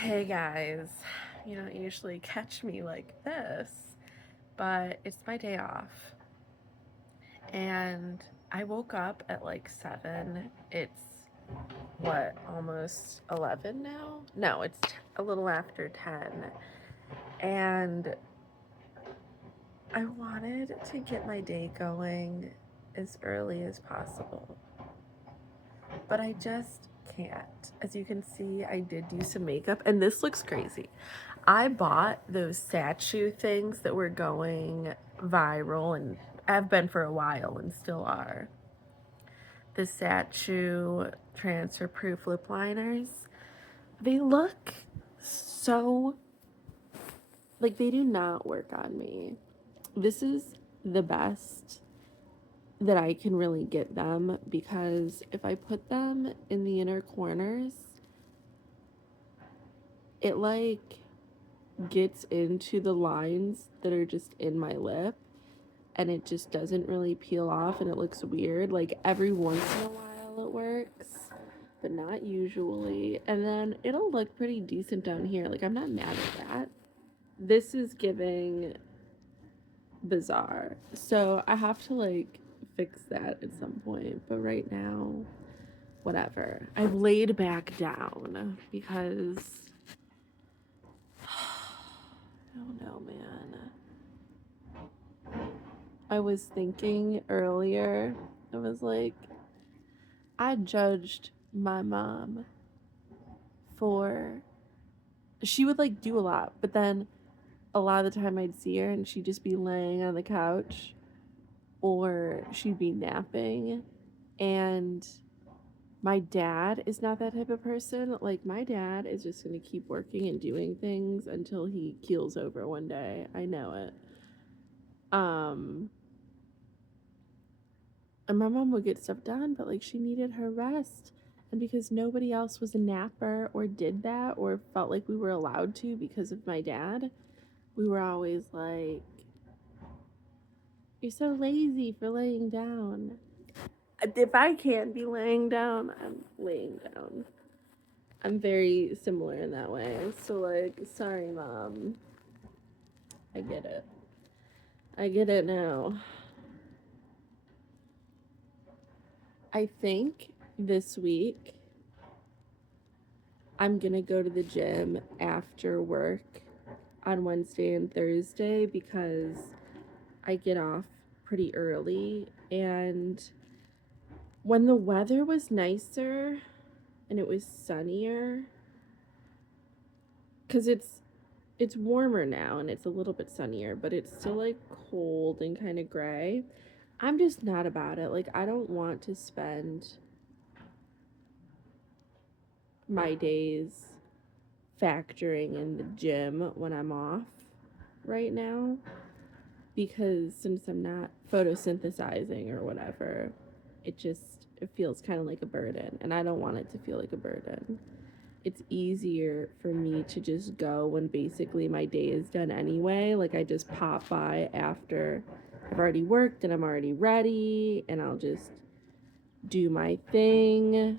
Hey guys, you don't usually catch me like this, but it's my day off. And I woke up at like 7. It's what, almost 11 now? No, it's a little after 10. And I wanted to get my day going as early as possible, but I just can't. As you can see, I did do some makeup, and this looks crazy. I bought those statue things that were going viral and have been for a while and still are. The statue transfer proof lip liners. They look so like they do not work on me. This is the best that I can really get them because if I put them in the inner corners, it like gets into the lines that are just in my lip and it just doesn't really peel off and it looks weird. Like every once in a while it works, but not usually. And then it'll look pretty decent down here. Like I'm not mad at that. This is giving bizarre. So I have to like fix that at some point. But right now, whatever. I've laid back down because I don't know, man. I was thinking earlier, I was like, I judged my mom for, she would like do a lot, but then a lot of the time I'd see her and she'd just be laying on the couch or she'd be napping. And my dad is not that type of person. Like, my dad is just going to keep working and doing things until he keels over one day. I know it. And my mom would get stuff done, but like she needed her rest. And because nobody else was a napper or did that or felt like we were allowed to because of my dad, we were always like, you're so lazy for laying down. If I can't be laying down, I'm laying down. I'm very similar in that way. So, like, sorry, mom. I get it. I get it now. I think this week I'm gonna go to the gym after work on Wednesday and Thursday because I get off pretty early. And when the weather was nicer and it was sunnier, because it's warmer now and it's a little bit sunnier, but it's still like cold and kind of gray. I'm just not about it. Like I don't want to spend my days factoring in the gym when I'm off right now because since I'm not photosynthesizing or whatever, it feels kind of like a burden and I don't want it to feel like a burden. It's easier for me to just go when basically my day is done anyway. Like I just pop by after I've already worked and I'm already ready and I'll just do my thing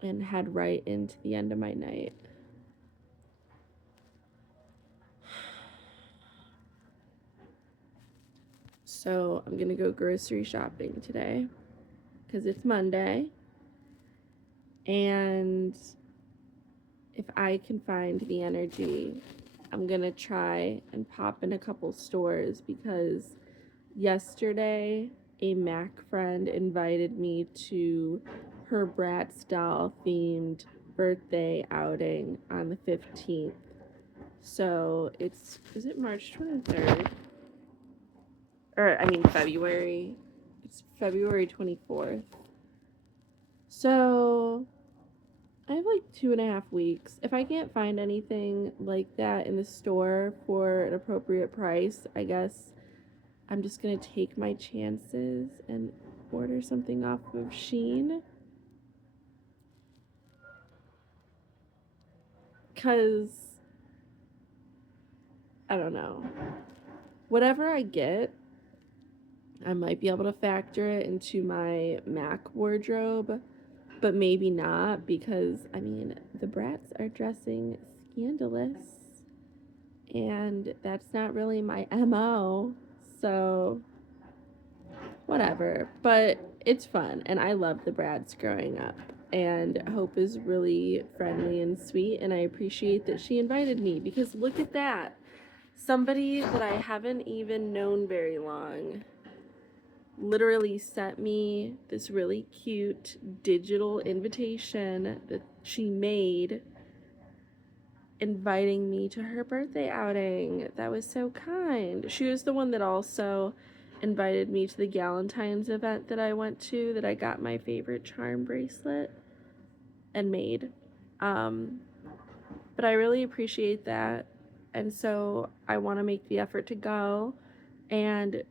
and head right into the end of my night. So I'm gonna go grocery shopping today because it's Monday. And if I can find the energy, I'm gonna try and pop in a couple stores because yesterday a Mac friend invited me to her Bratz doll themed birthday outing on the 15th. So is it March 23rd? Or, I mean, February. It's February 24th. So, I have like 2.5 weeks. If I can't find anything like that in the store for an appropriate price, I guess I'm just going to take my chances and order something off of Shein. Because, I don't know. Whatever I get, I might be able to factor it into my Mac wardrobe. but maybe not, because, I mean, the brats are dressing scandalous, and that's not really my MO, so whatever. But it's fun, and I love the brats growing up, and Hope is really friendly and sweet, and I appreciate that she invited me, because look at that. Somebody that I haven't even known very long literally sent me this really cute digital invitation that she made inviting me to her birthday outing. That was so kind. She was the one that also invited me to the Galentine's event that I went to, that I got my favorite charm bracelet and made. But I really appreciate that, and so I want to make the effort to go. And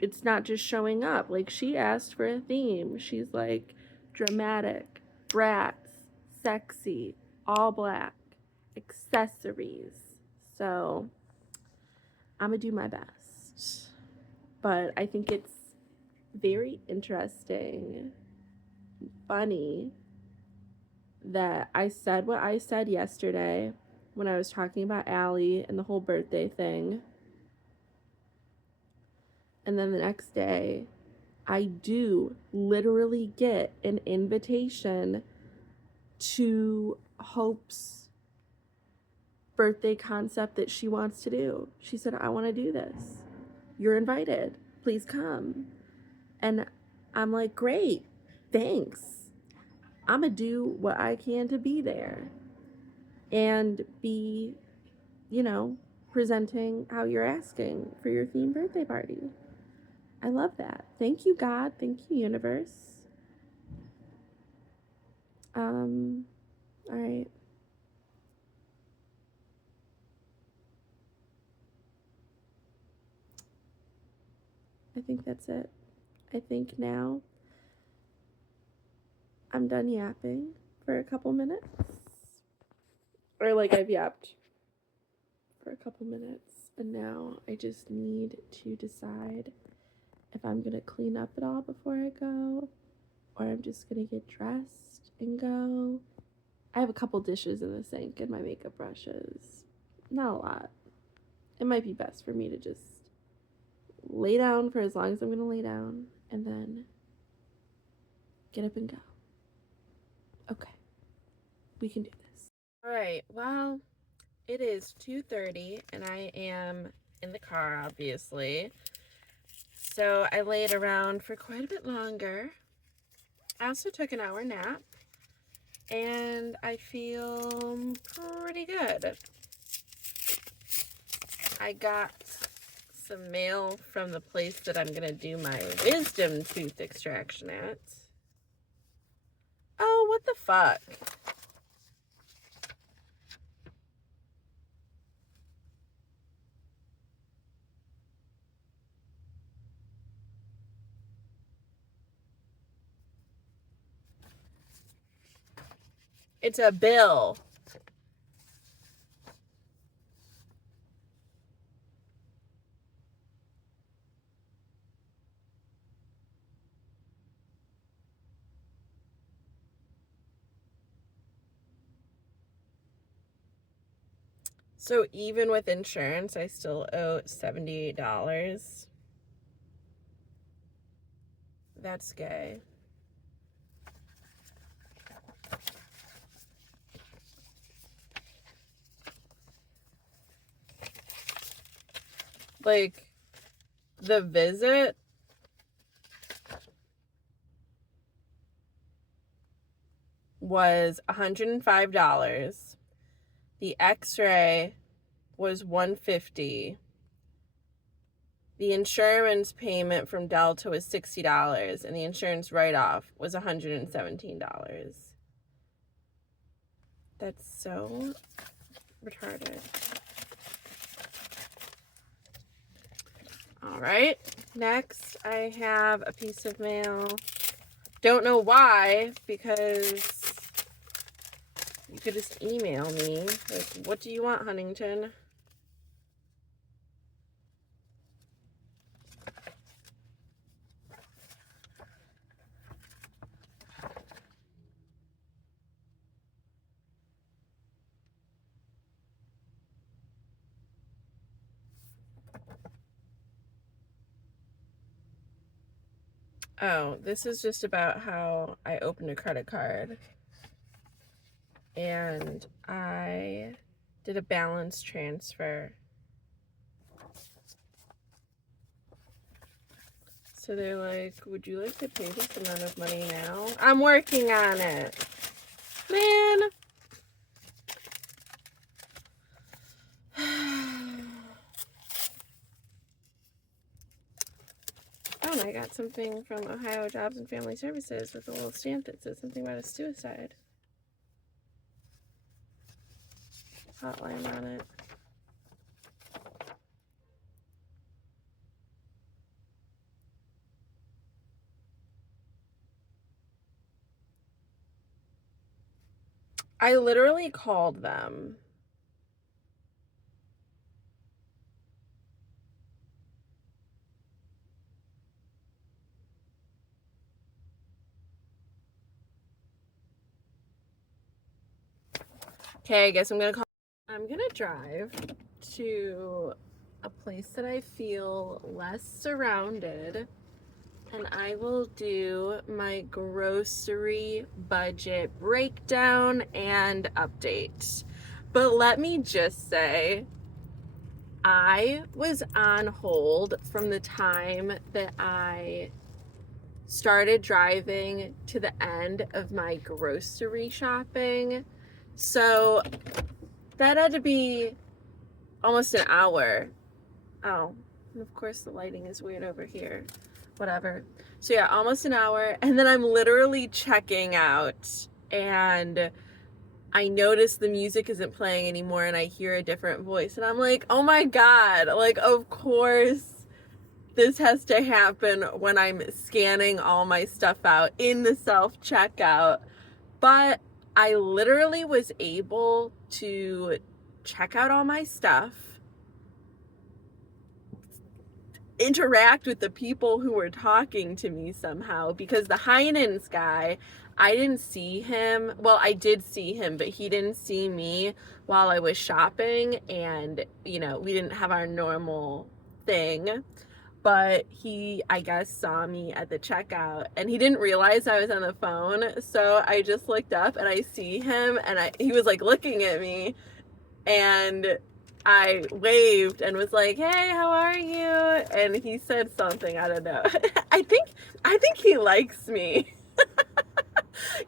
it's not just showing up. Like, she asked for a theme. She's like, dramatic, brats, sexy, all black, accessories. So I'm gonna do my best. But I think it's very interesting, funny, that I said what I said yesterday when I was talking about Allie and the whole birthday thing. And then the next day, I do literally get an invitation to Hope's birthday concept that she wants to do. She said, I want to do this. You're invited. Please come. And I'm like, great. Thanks. I'm going to do what I can to be there and be, presenting how you're asking for your themed birthday party. I love that. Thank you, God. Thank you, universe. All right. I think that's it. I think now I'm done yapping for a couple minutes. Or like I've yapped for a couple minutes. And now I just need to decide if I'm going to clean up at all before I go, or I'm just going to get dressed and go. I have a couple dishes in the sink and my makeup brushes. Not a lot. It might be best for me to just lay down for as long as I'm going to lay down and then get up and go. Okay. We can do this. All right. Well, it is 2:30 and I am in the car, obviously. So I laid around for quite a bit longer. I also took an hour nap and I feel pretty good. I got some mail from the place that I'm gonna do my wisdom tooth extraction at. Oh, what the fuck? It's a bill. So even with insurance, I still owe $78. That's gay. Like, the visit was $105. The x-ray was $150. The insurance payment from Delta was $60, and the insurance write-off was $117. That's so retarded. All right, next I have a piece of mail. Don't know why, because you could just email me. Like, what do you want, Huntington? Oh, this is just about how I opened a credit card and I did a balance transfer. So they're like, would you like to pay this amount of money now? I'm working on it. Man. Oh, and I got something from Ohio Jobs and Family Services with a little stamp that says something about a suicide hotline on it. I literally called them. Okay, I guess I'm gonna drive to a place that I feel less surrounded, and I will do my grocery budget breakdown and update. But let me just say, I was on hold from the time that I started driving to the end of my grocery shopping. So that had to be almost an hour. Oh, and of course the lighting is weird over here. Whatever. So yeah, almost an hour. And then I'm literally checking out and I notice the music isn't playing anymore and I hear a different voice. And I'm like, oh my God, like, of course this has to happen when I'm scanning all my stuff out in the self-checkout. But I literally was able to check out all my stuff, interact with the people who were talking to me somehow, because the Heinen's guy, I didn't see him. Well, I did see him, but he didn't see me while I was shopping, and, you know, we didn't have our normal thing. But he, I guess, saw me at the checkout and he didn't realize I was on the phone. So I just looked up and I see him and he was like looking at me and I waved and was like, hey, how are you? And he said something, I don't know. I think he likes me.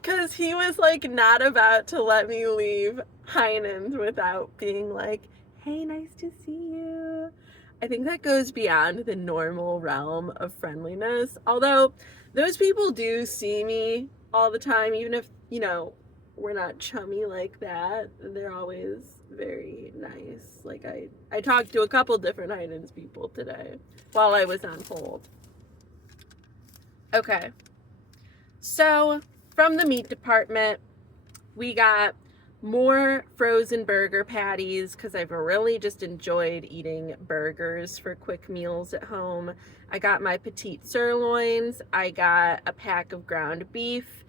Cause he was like not about to let me leave Heinen's without being like, hey, nice to see you. I think that goes beyond the normal realm of friendliness. Although those people do see me all the time, even if, you know, we're not chummy like that. They're always very nice. Like I talked to a couple different Heinen's people today while I was on hold. Okay. So from the meat department, we got more frozen burger patties because I've really just enjoyed eating burgers for quick meals at home. I got my petite sirloins, I got a pack of ground beef,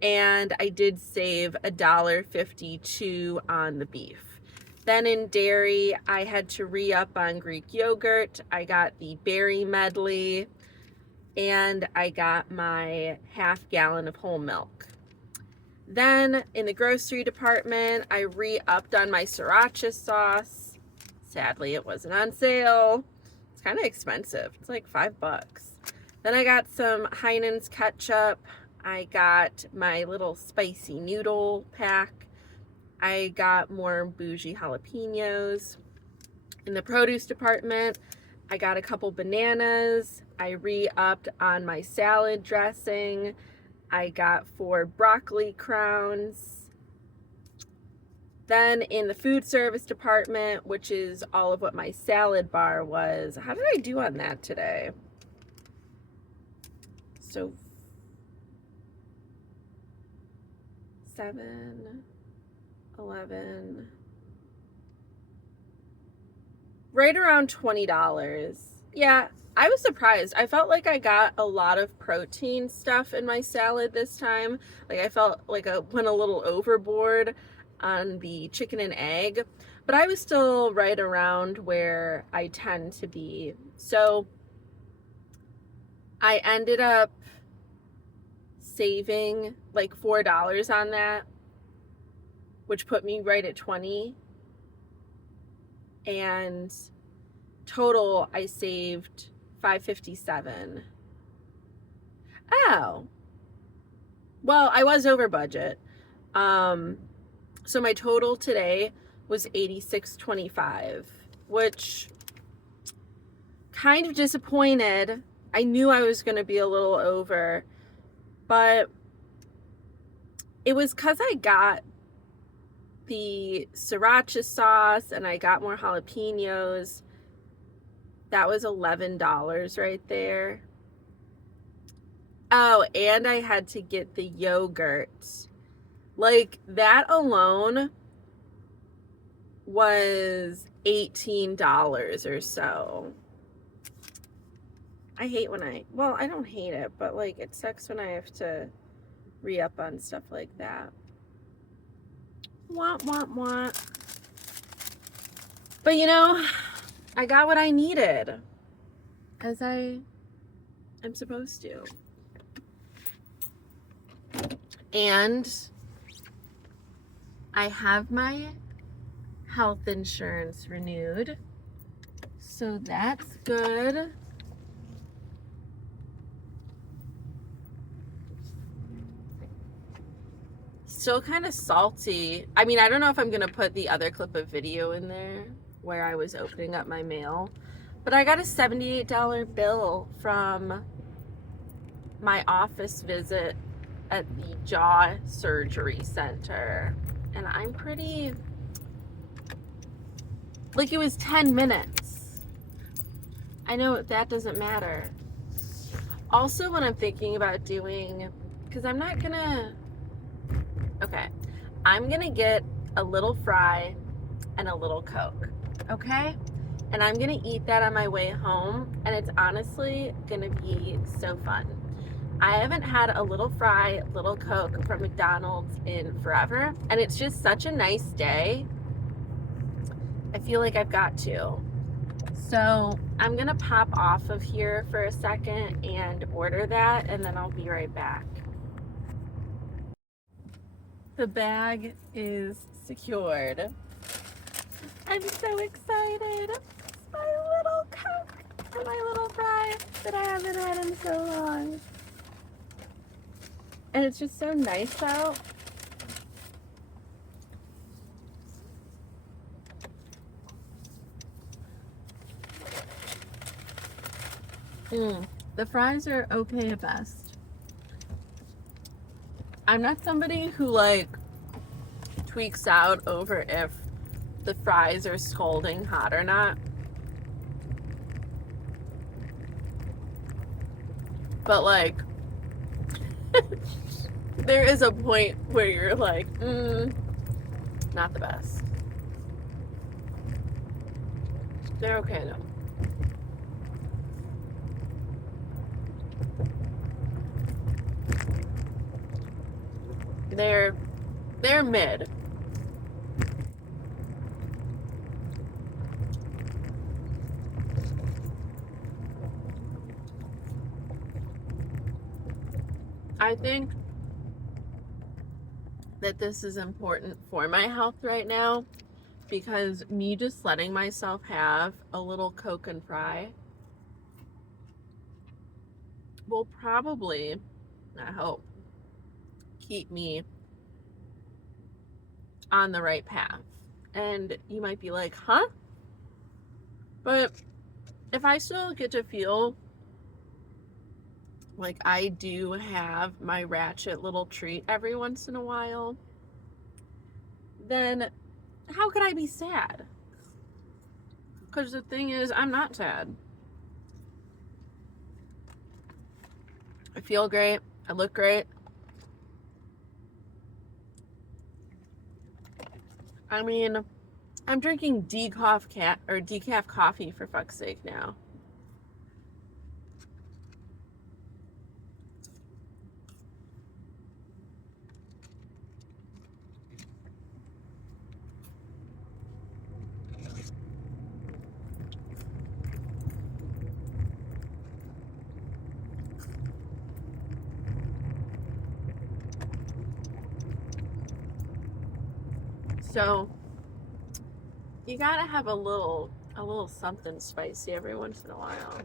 and I did save $1.52 on the beef. Then in dairy, I had to re-up on Greek yogurt. I got the berry medley, and I got my half gallon of whole milk. Then in the grocery department, I re-upped on my sriracha sauce. Sadly, it wasn't on sale. It's kind of expensive. It's like $5. Then I got some Heinen's ketchup. I got my little spicy noodle pack. I got more bougie jalapenos. In the produce department, I got a couple bananas. I re-upped on my salad dressing. I got 4 broccoli crowns. Then in the food service department, which is all of what my salad bar was, how did I do on that today? So 7, 11, right around $20. Yeah, I was surprised. I felt like I got a lot of protein stuff in my salad this time. Like I felt like I went a little overboard on the chicken and egg, but I was still right around where I tend to be. So I ended up saving like $4 on that, which put me right at 20. And total, I saved $557. Oh, well, I was over budget. So my total today was $86.25, which kind of disappointed. I knew I was going to be a little over, but it was because I got the sriracha sauce and I got more jalapenos. That was $11 right there. Oh, and I had to get the yogurt. Like, that alone was $18 or so. I hate when I don't hate it, but like, it sucks when I have to re-up on stuff like that. Want. But you know, I got what I needed, as I am supposed to. And I have my health insurance renewed, so that's good. Still kind of salty. I mean, I don't know if I'm gonna put the other clip of video in there where I was opening up my mail, but I got a $78 bill from my office visit at the jaw surgery center, and I'm pretty, like, it was 10 minutes. I know that doesn't matter. Also, when I'm thinking about doing, because I'm not gonna, okay, I'm gonna get a little fry and a little Coke, okay? And I'm gonna eat that on my way home, and it's honestly gonna be so fun. I haven't had a little fry, little Coke from McDonald's in forever, and it's just such a nice day. I feel like I've got to. So I'm gonna pop off of here for a second and order that, and then I'll be right back. The bag is secured. I'm so excited. It's my little Coke and my little fry that I haven't had in so long. And it's just so nice out. The fries are okay at best. I'm not somebody who like tweaks out over if the fries are scalding hot or not. But like, there is a point where you're like, not the best. They're okay though. They're mid. I think that this is important for my health right now, because me just letting myself have a little Coke and fry will probably, I hope, keep me on the right path. And you might be like, huh? But if I still get to feel like I do have my ratchet little treat every once in a while, then how could I be sad? Because the thing is, I'm not sad. I feel great. I look great. I mean, I'm drinking decaf coffee for fuck's sake now. So you gotta have a little something spicy every once in a while.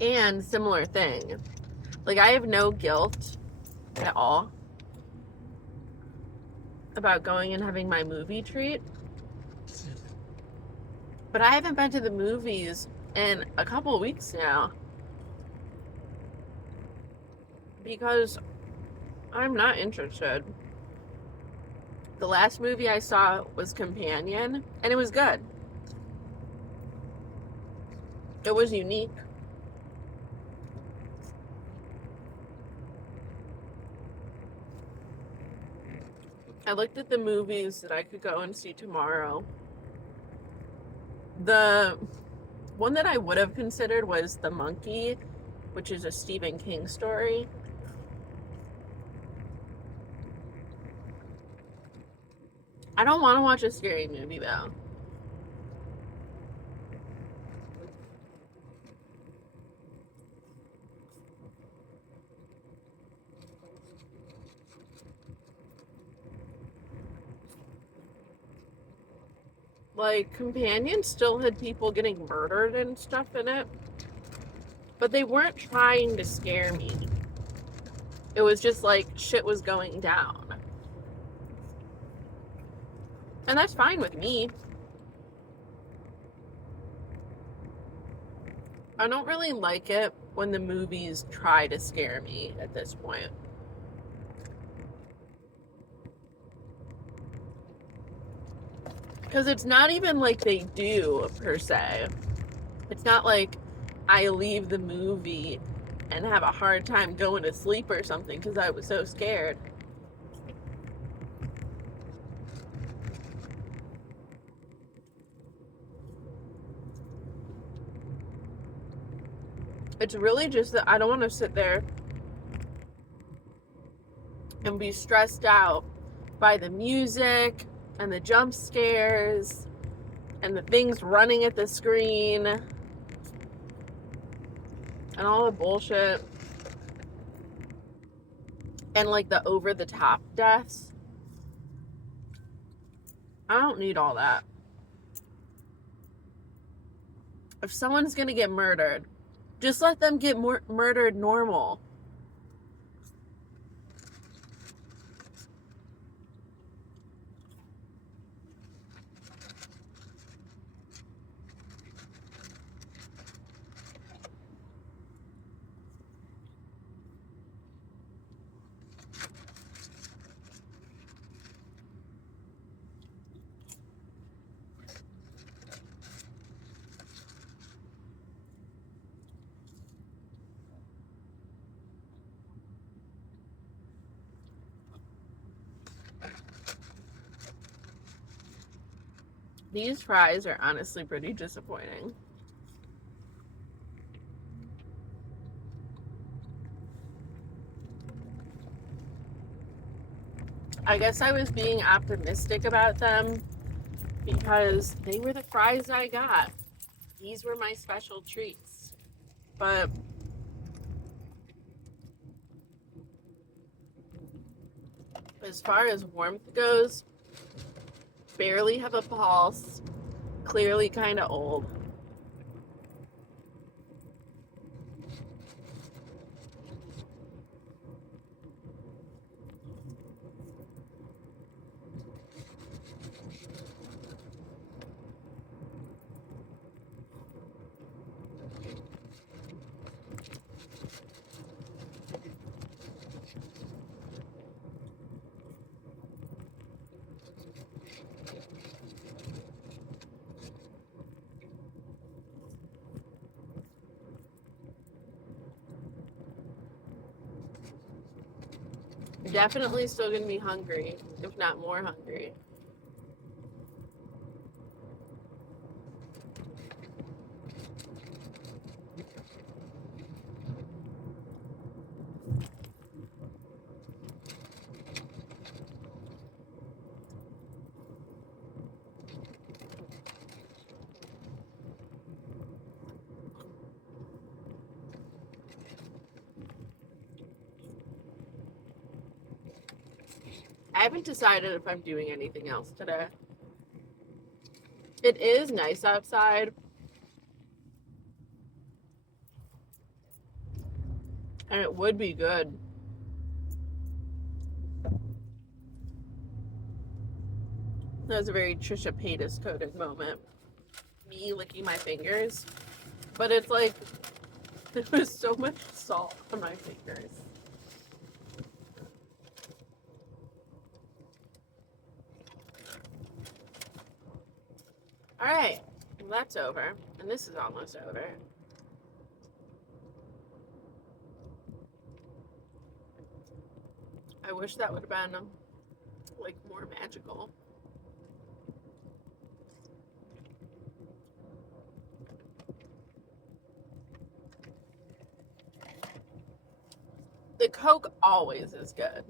And similar thing, like I have no guilt at all about going and having my movie treat, but I haven't been to the movies in a couple of weeks now because I'm not interested. The last movie I saw was Companion, and it was good. It was unique. I looked at the movies that I could go and see tomorrow. The one that I would have considered was The Monkey, which is a Stephen King story. I don't want to watch a scary movie though. Like, Companion still had people getting murdered and stuff in it, but they weren't trying to scare me. It was just like shit was going down. And that's fine with me. I don't really like it when the movies try to scare me at this point. Because it's not even like they do, per se. It's not like I leave the movie and have a hard time going to sleep or something because I was so scared. It's really just that I don't want to sit there and be stressed out by the music and the jump scares and the things running at the screen and all the bullshit and like the over the top deaths. I don't need all that. If someone's gonna get murdered, just let them get murdered normal. These fries are honestly pretty disappointing. I guess I was being optimistic about them because they were the fries I got. These were my special treats. But as far as warmth goes, barely have a pulse, clearly kind of old. Definitely still gonna be hungry, if not more hungry. I haven't decided if I'm doing anything else today. It is nice outside. And it would be good. That was a very Trisha Paytas coded moment. Me licking my fingers. But it's like, there was so much salt on my fingers. Alright, well, that's over. And this is almost over. I wish that would have been, like, more magical. The Coke always is good.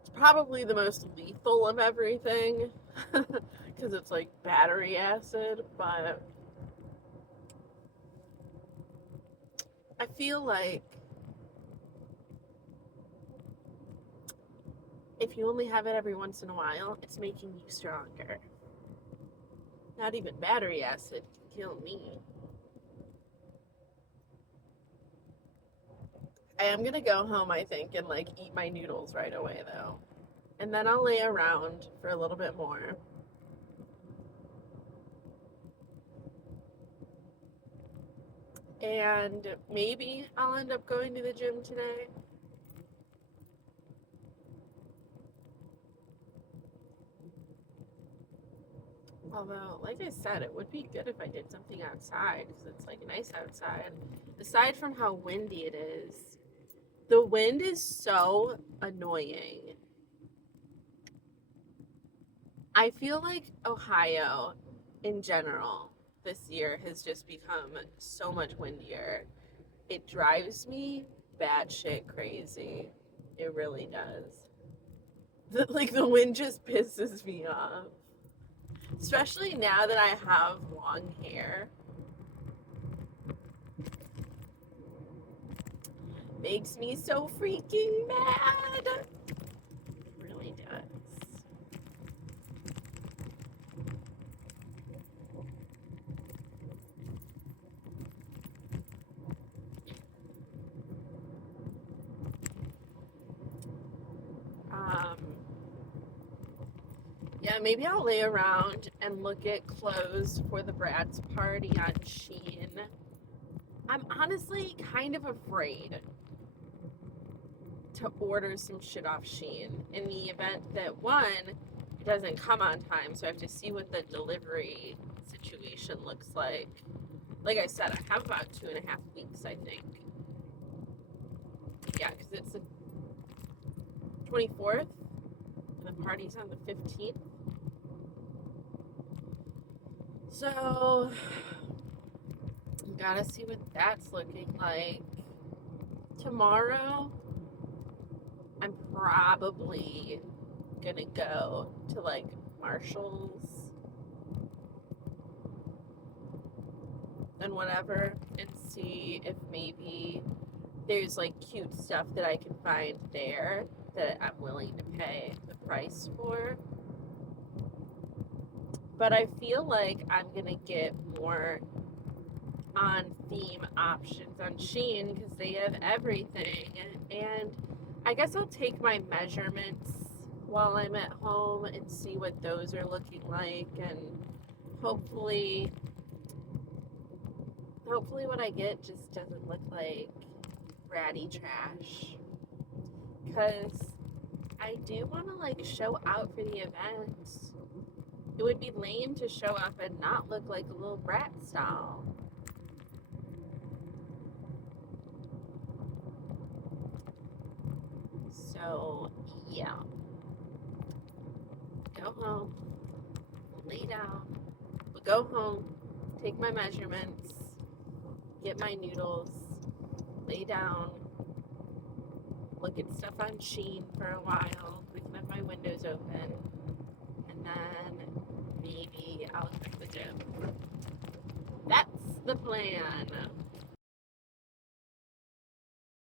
It's probably the most lethal of everything because it's like battery acid, but I feel like if you only have it every once in a while, it's making you stronger. Not even battery acid can kill me. I am gonna go home, I think, and like eat my noodles right away though. And then I'll lay around for a little bit more. And maybe I'll end up going to the gym today. Although, like I said, it would be good if I did something outside because it's like nice outside. Aside from how windy it is, the wind is so annoying. I feel like Ohio in general this year has just become so much windier. It drives me batshit crazy. It really does. Like the wind just pisses me off. Especially now that I have long hair. Makes me so freaking mad. It really does. Yeah, maybe I'll lay around and look at clothes for the Brad's party on Shein. I'm honestly kind of afraid to order some shit off Shein in the event that one, it doesn't come on time, so I have to see what the delivery situation looks like. Like I said, I have about 2.5 weeks, I think. Yeah, because it's the 24th, and the party's on the 15th. So, gotta see what that's looking like. Tomorrow, I'm probably gonna go to like Marshall's and whatever and see if maybe there's like cute stuff that I can find there that I'm willing to pay the price for. But I feel like I'm gonna get more on theme options on Shein because they have everything. And I guess I'll take my measurements while I'm at home and see what those are looking like, and hopefully what I get just doesn't look like ratty trash, because I do want to like show out for the event. It would be lame to show up and not look like a little brat style. So, yeah. Go home, lay down, but go home, take my measurements, get my noodles, lay down, look at stuff on Shein for a while. I can have my windows open, and then maybe I'll check the gym. That's the plan.